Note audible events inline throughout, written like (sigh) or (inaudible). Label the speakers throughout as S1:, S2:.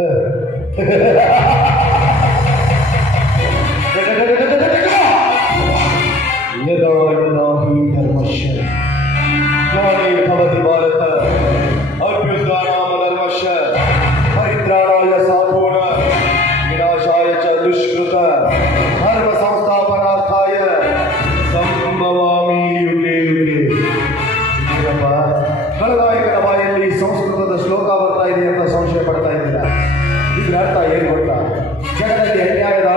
S1: 네. (laughs) ಖಳನಾಯಕನ ಬಾಯಲ್ಲಿ ಸಂಸ್ಕೃತದ ಶ್ಲೋಕ ಬರ್ತಾ ಇದೆ ಅಂತ ಸಂಶಯ ಪಡ್ತಾ ಇದ್ದೀರಾ? ಇದರ ಅರ್ಥ ಏನು ಗೊತ್ತಾ? ಜನರಲ್ಲಿ ಅನ್ಯಾಯದ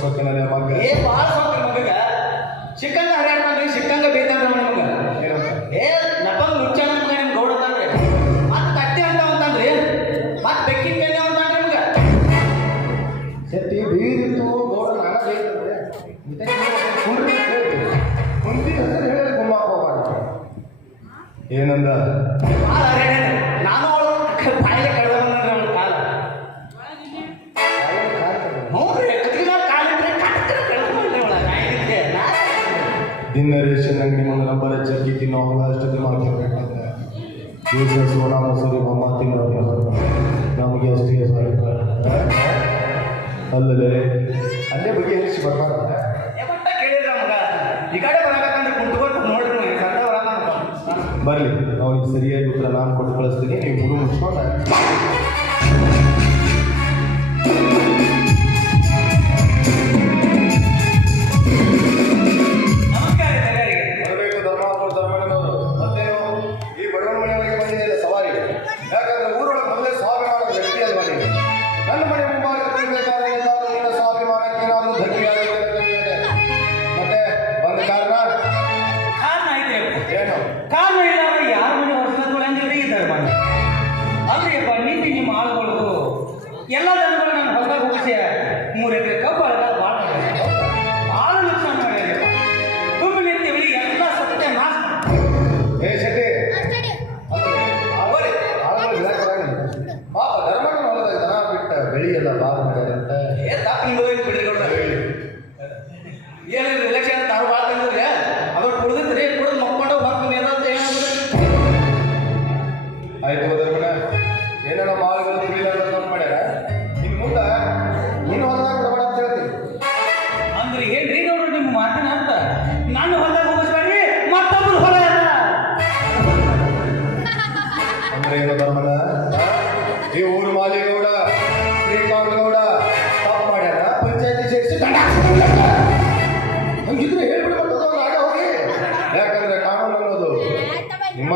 S1: ಸೊಕ್ಕನೇ ಮಗ
S2: ಏ ಭಾಳ ಸೊಕ್ಕ ಮಗಗ. ಸಿಕ್ಕಂಗ ಹರ್ಯಾಣ ಬಂದ್ರಿ ಸಿಕ್ಕಂಗ ಬೇತಾನ ನಮಗ ಏ ನಪಂಗ ಮುಚ್ಚಣ ಮಗ ನಿಮ್ ಗೌಡ ಅಂತಂದ್ರೆ. ಮತ್ ಕಟ್ಟೆ ಅಂತ ಅಂತಂದ್ರಿ. ಮತ್ ಬೆಕ್ಕಿನ ಮೇಲೆ ಅಂತ ನಿಮ್ಗ
S1: ಸತಿ ಬೀರಿತ್ತು ಗೌಡ ನಾನ ಬೇಕಂದ್ರೆ ಕುಂದಿ ಅಂತ ಹೇಳಿ ಏನಂದ? ನಿನ್ನೆ ರೇಷನ್ ಅಂಗಡಿ ಮುಂದೆ ನಂಬರ್ ಚಕ್ಕಿ ತಿನ್ನೋ ಅಷ್ಟೊತ್ತಿಗೆ ಮಾಡ್ಕೋಬೇಕಾದ್ರೆ ಈಗ ಸೋನ ಮೊಸರು ಅಮ್ಮ ನಮಗೆ ಅಷ್ಟೇ ಅಲ್ಲದೆ ಅಲ್ಲೇ
S2: ಬಗ್ಗೆ ಹೆಚ್ಚು ಬರ್ಬಾರ್ದ
S1: ಬರಲಿ ಅವ್ರಿಗೆ ಸರಿಯಾಗಿ ಉತ್ತರ ನಾನು ಕೊಟ್ಟು ಕಳಿಸ್ತೀನಿ, ನೀವು
S2: ಮುಗಿಸ್ಕೊಂಡು
S1: ಆಯ್ತು ಹೋದ್ರಮಣ ಏನೇನೋ ಮಾಲ್ಗಳು ತಿಳಿದಾರ ಅಂತ ಇನ್ನು ಮುಂದೆ ನೀನು ಹೊಲದಾಗ ಅಂತ ಹೇಳ್ತೀನಿ.
S2: ಅಂದ್ರೆ ಏನ್ರಿ ನೋಡ್ರಿ ನಿಮ್ಮ ಮಾತಿನ ಅಂತ ನನ್ನ ಹೊಲದಾಗ ಹೋಗಿಸ್ಬೇಡ್ರಿ ಮತ್ತೊಬ್ಬರ ಹೊಲ
S1: ಅಂದ್ರೆ ಏನು ಧರ್ಮಣ ಈ ಗೌಡ ಮಾಡ್ಯಾರ? ಪಂಚಾಯತಿ ಸೇರಿಸಿ ದಂಡ ಹಂಗಿದ್ರೆ ಹೇಳ್ಬಿಡ್ಬೇಕು ಆಗ ಹೋಗಿ ಯಾಕಂದ್ರೆ ಕಾನೂನು ಅನ್ನೋದು.
S2: ನಿಮ್ಮ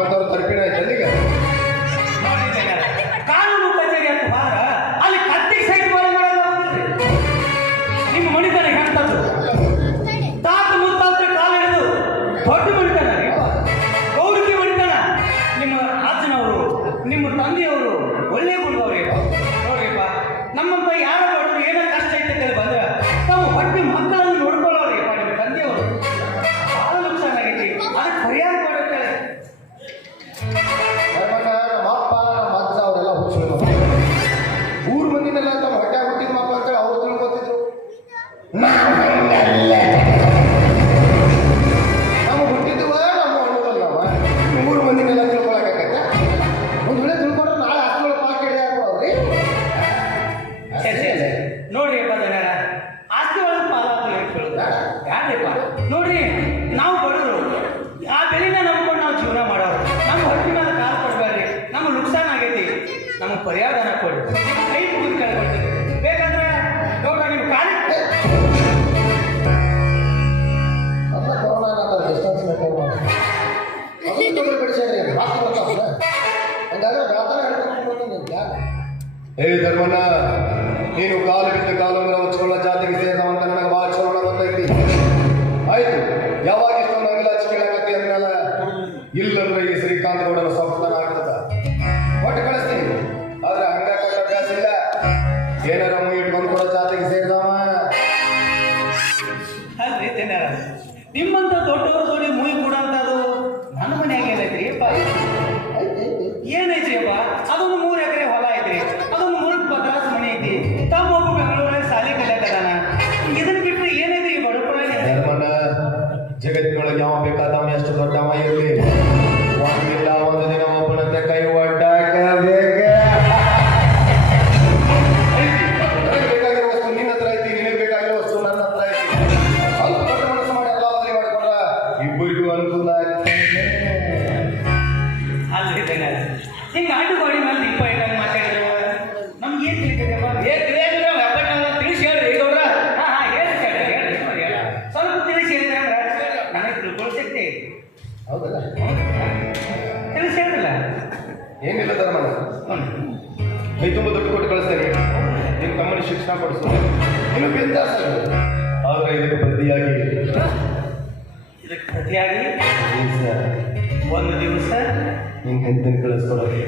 S1: Michael. levantar uma igreja. ಪಡಿಸೋದು ನೀವು ಇದಕ್ಕೆ ಪ್ರತಿಯಾಗಿ
S2: ಇದಕ್ಕೆ ಪ್ರತಿಯಾಗಿ? ಒಂದು ದಿವಸ?
S1: ನಿನ್ನ ಹೆಂಡತಿನ ಕಳಿಸ್ಕೊಡೋದು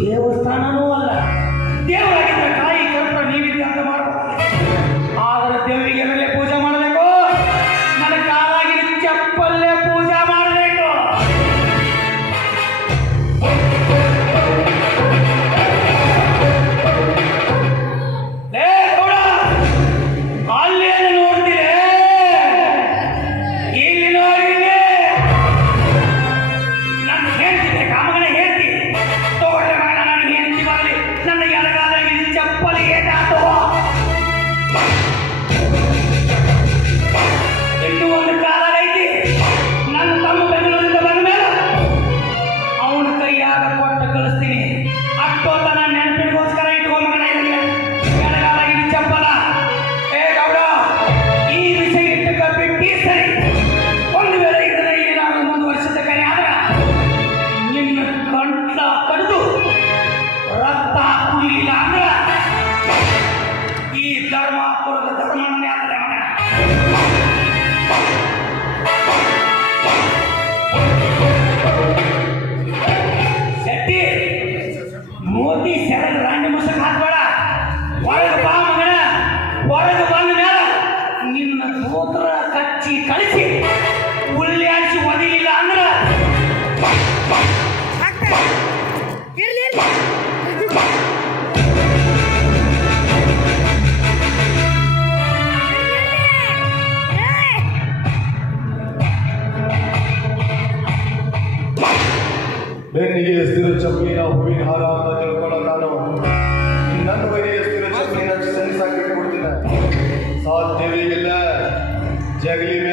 S1: ದೇವಸ್ಥಾನವೂ ಅಲ್ಲ. ದೇವರಾಗಿದ್ದ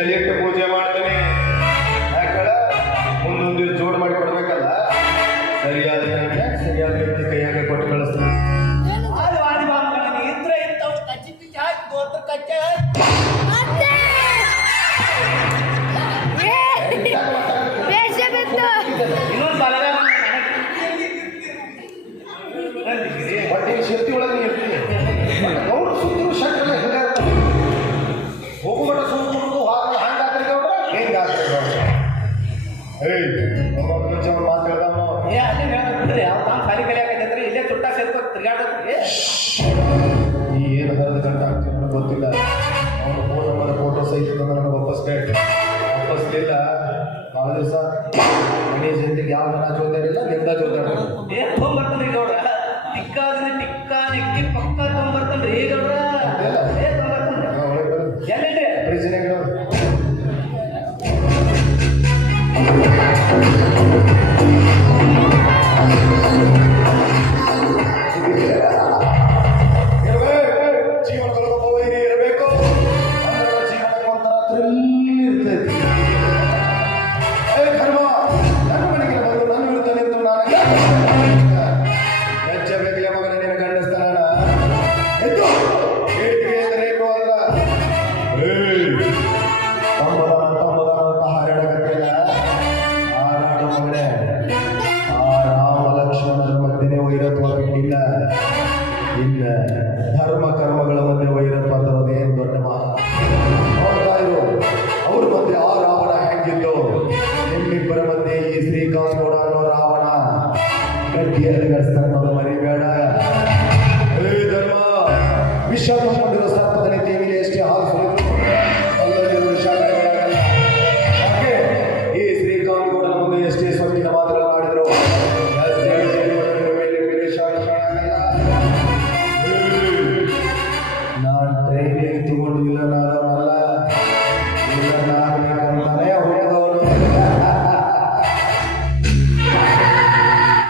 S1: तो जयेष्ठ पूज्यवाण